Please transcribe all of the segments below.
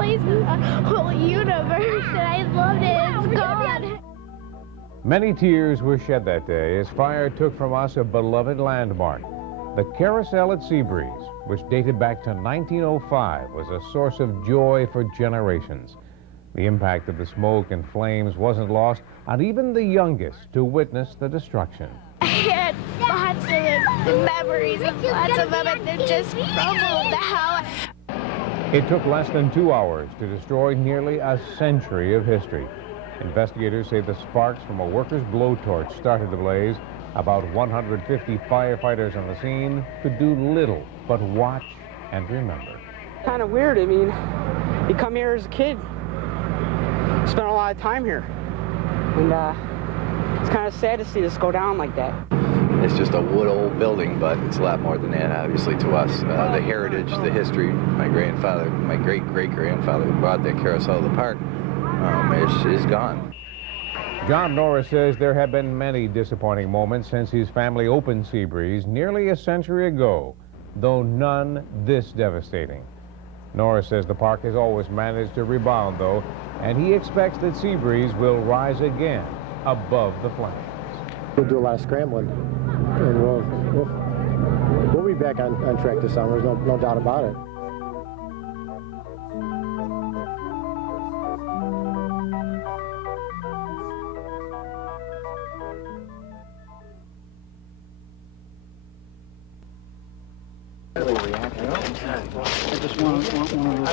replaced the whole universe, and I loved it. It's gone. Many tears were shed that day as fire took from us a beloved landmark. The carousel at Seabreeze, which dated back to 1905, was a source of joy for generations. The impact of the smoke and flames wasn't lost on even the youngest to witness the destruction. I had lots of memories of lots of them, and they're just crumbled now. It took less than 2 hours to destroy nearly a century of history. Investigators say the sparks from a worker's blowtorch started the blaze. About 150 firefighters on the scene could do little but watch and remember. Kind of weird. I mean, you come here as a kid, spent a lot of time here, and it's kind of sad to see this go down like that. It's just a wood old building, but it's a lot more than that, obviously, to us. The heritage, the history, my grandfather, my great-great-grandfather who brought that carousel to the park, is gone. John Norris says there have been many disappointing moments since his family opened Seabreeze nearly a century ago, though none this devastating. Norris says the park has always managed to rebound, though, and he expects that Seabreeze will rise again above the flames. We'll do a lot of scrambling, and we'll be back on track this summer. There's no doubt about it.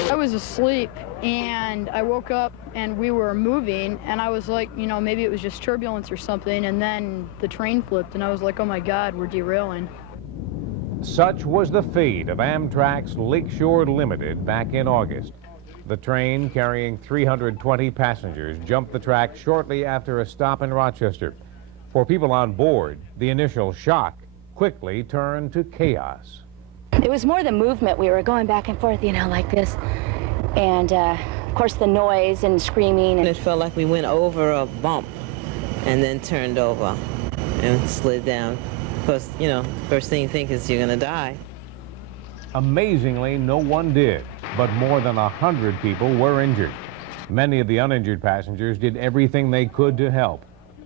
I was asleep and I woke up and we were moving and I was like, you know, maybe it was just turbulence or something, and then the train flipped and I was like, oh my God, we're derailing. Such was the fate of Amtrak's Lakeshore Limited back in August. The train carrying 320 passengers jumped the track shortly after a stop in Rochester. For people on board, the initial shock quickly turned to chaos. It was more the movement. We were going back and forth, you know, like this. And, of course, the noise and screaming. And it felt like we went over a bump and then turned over and slid down. Because, you know, first thing you think is you're going to die. Amazingly, no one did, but more than 100 people were injured. Many of the uninjured passengers did everything they could to help.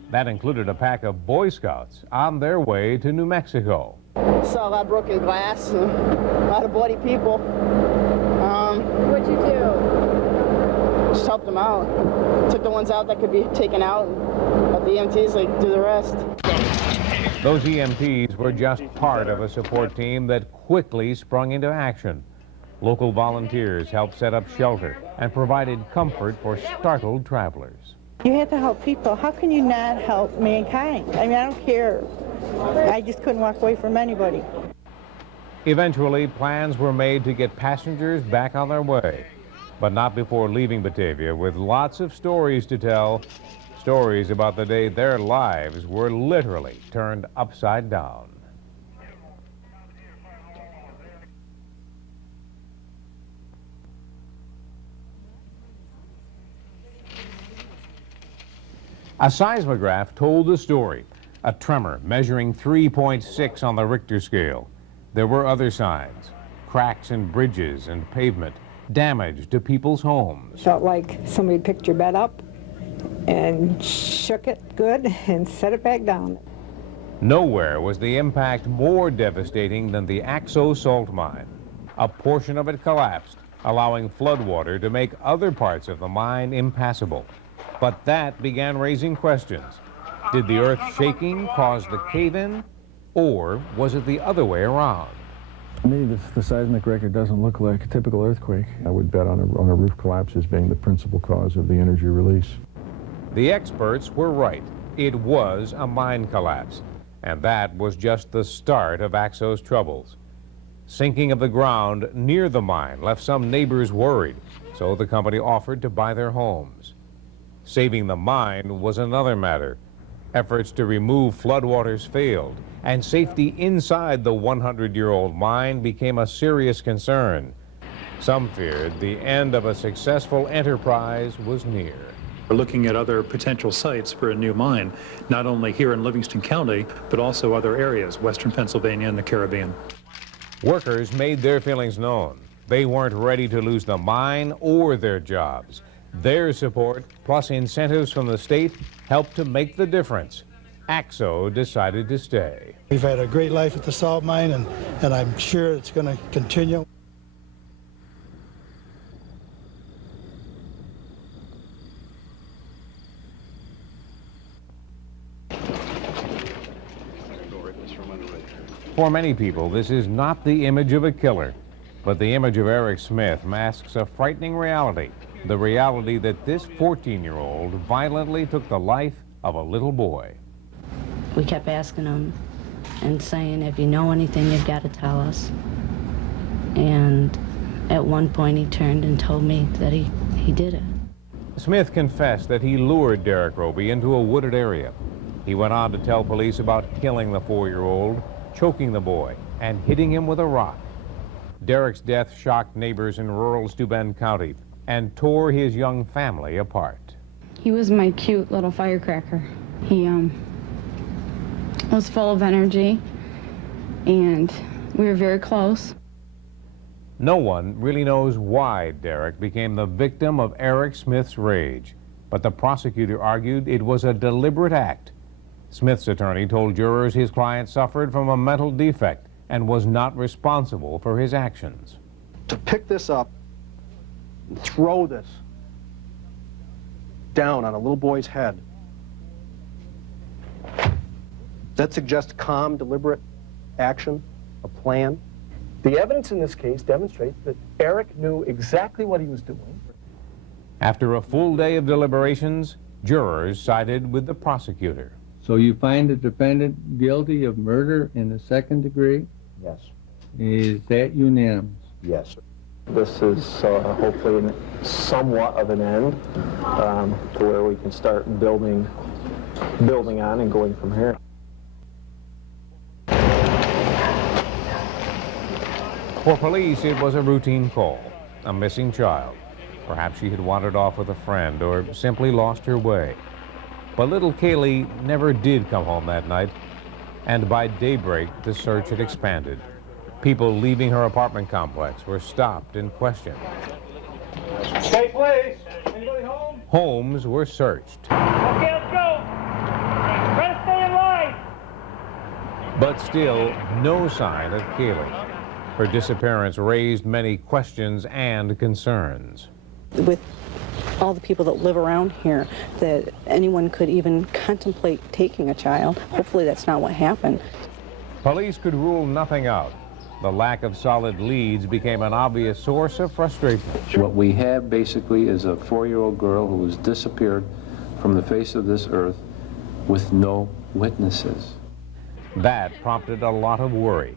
That included a pack of Boy Scouts on their way to New Mexico. Saw a lot of broken glass, a lot of bloody people. What'd you do? Just helped them out. Took the ones out that could be taken out, and let the EMTs do the rest. Those EMTs were just part of a support team that quickly sprung into action. Local volunteers helped set up shelter and provided comfort for startled travelers. You have to help people. How can you not help mankind? I mean, I don't care. I just couldn't walk away from anybody. Eventually, plans were made to get passengers back on their way, but not before leaving Batavia with lots of stories to tell, stories about the day their lives were literally turned upside down. A seismograph told the story, a tremor measuring 3.6 on the Richter scale. There were other signs, cracks in bridges and pavement, damage to people's homes. Felt like somebody picked your bed up and shook it good and set it back down. Nowhere was the impact more devastating than the Retsof Salt Mine. A portion of it collapsed, allowing floodwater to make other parts of the mine impassable. But that began raising questions. Did the earth shaking cause the cave-in, or was it the other way around? To me, the seismic record doesn't look like a typical earthquake. I would bet on a roof collapse as being the principal cause of the energy release. The experts were right. It was a mine collapse, and that was just the start of Retso's troubles. Sinking of the ground near the mine left some neighbors worried, so the company offered to buy their homes. Saving the mine was another matter. Efforts to remove floodwaters failed, and safety inside the 100-year-old mine became a serious concern. Some feared the end of a successful enterprise was near. We're looking at other potential sites for a new mine, not only here in Livingston County, but also other areas, western Pennsylvania and the Caribbean. Workers made their feelings known. They weren't ready to lose the mine or their jobs. Their support, plus incentives from the state, helped to make the difference. AXO decided to stay. We've had a great life at the salt mine, and I'm sure it's going to continue. For many people, this is not the image of a killer, but the image of Eric Smith masks a frightening reality, the reality that this 14-year-old violently took the life of a little boy. We kept asking him and saying, if you know anything, you've got to tell us. And at one point, he turned and told me that he did it. Smith confessed that he lured Derrick Robie into a wooded area. He went on to tell police about killing the 4-year-old, choking the boy, and hitting him with a rock. Derrick's death shocked neighbors in rural Steuben County and tore his young family apart. He was my cute little firecracker. He was full of energy, and we were very close. No one really knows why Derrick became the victim of Eric Smith's rage, but the prosecutor argued it was a deliberate act. Smith's attorney told jurors his client suffered from a mental defect and was not responsible for his actions. To pick this up and throw this down on a little boy's head, that suggests calm, deliberate action, a plan. The evidence in this case demonstrates that Eric knew exactly what he was doing. After a full day of deliberations, jurors sided with the prosecutor. So you find the defendant guilty of murder in the second degree? Yes. Is that unanimous? Yes. This is hopefully somewhat of an end to where we can start building on and going from here. For police, it was a routine call, a missing child. Perhaps she had wandered off with a friend or simply lost her way. But little Kaylee never did come home that night, and by daybreak, the search had expanded. People leaving her apartment complex were stopped and questioned. Stay, please. Anybody home? Homes were searched. Okay, let's go. Try to stay in line. But still, no sign of Kaylee. Her disappearance raised many questions and concerns. With all the people that live around here, that anyone could even contemplate taking a child. Hopefully that's not what happened. Police could rule nothing out. The lack of solid leads became an obvious source of frustration. What we have basically is a 4-year-old girl who was disappeared from the face of this earth with no witnesses. That prompted a lot of worry.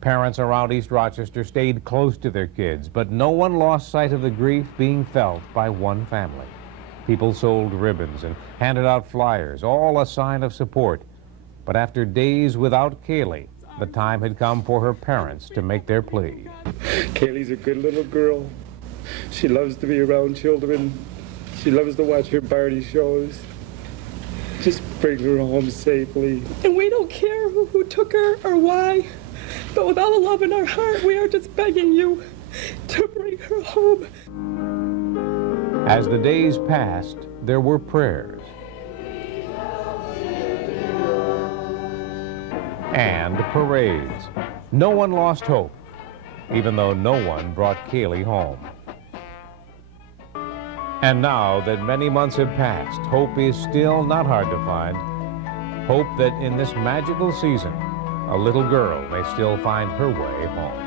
Parents around East Rochester stayed close to their kids, but no one lost sight of the grief being felt by one family. People sold ribbons and handed out flyers, all a sign of support. But after days without Kaylee, the time had come for her parents to make their plea. Kaylee's a good little girl. She loves to be around children. She loves to watch her party shows. Just bring her home safely. And we don't care who took her or why. But with all the love in our heart, we are just begging you to bring her home. As the days passed, there were prayers. And parades. No one lost hope, even though no one brought Kaylee home. And now that many months have passed, hope is still not hard to find. Hope that in this magical season, a little girl may still find her way home.